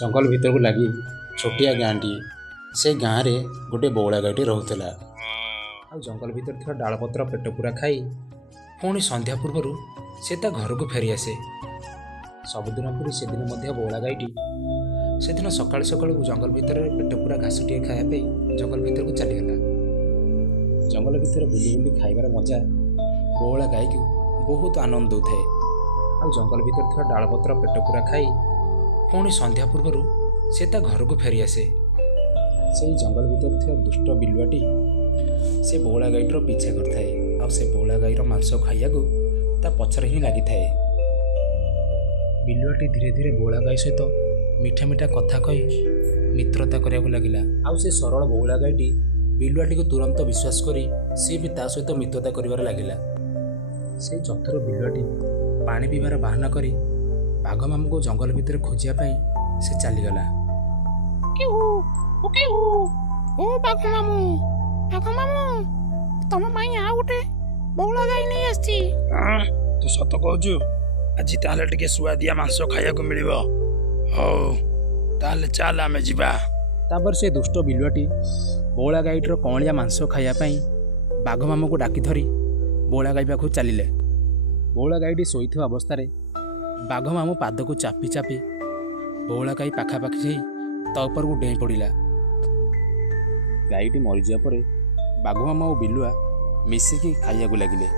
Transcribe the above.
जंगल भितर को लगी छोटिया गाँटी से गाँव में गोटे बौला गाईटे रोला। आ जंगल भितर थी डालपत्र पेट पूरा खाई पुणी संध्या पूर्वर से घर को फेरी आसे। सबुदिन परी से दिन बौला गाईटी से दिन सकाल सकाल जंगल भितर पेट पूरा घासटे खायापी जंगल भितर को चलीगला। जंगल भितर बुली बुली खाइबार मजा बौला गाई को बहुत आनंद दे थाए। आ जंगल भितर थी डालपत्र पेट पूरा खाई पुणी संध्या पूर्वर से घर को फेरी आसे। से जंगल भितर थी दुष्ट बिलुआटी से बौला गाईटर पीछा करथाए। आ से बौला गाईर मांस खाइया ता पछरे ही लगी थाए। बिलुआटी धीरे धीरे बौला गाई सहित मीठा मीठा कथा कही मित्रता करने लगिला। आ से सरल बौला गाईटी बिलुआटी को तुरंत विश्वास करी सी भी ता सहित मित्रता करिवार लागिला। से जथर बिलुआटी पानी पीबार बाहाना करी बाघ मामू को जंगल भितर खोजिया पाई से चलीगला। ओ बाघ मामू तुम माई आ गोटे बौला गाई नहीं आसी। तू सत कहू आज ताले टिके सुआदिया मांस खाया को मिलिबो। हो ताले चल आमे जिबा। तापर से दुष्ट बिलुआटी बौला गाईटर कौलिया मांस खाया पाई बाघ मामू को डाकी धरी बौला गाई पाखु चलिले। बौला गाईटी शोइथिबा अवस्था बाघ मामू पाद को चापी चापी बौला गाई पाखापाखि जाई ता ऊपर को डेई पड़ा। गाईटी मरीजा पर बाघ मामा और बिलुआ मिसिकी खाइया लगिले।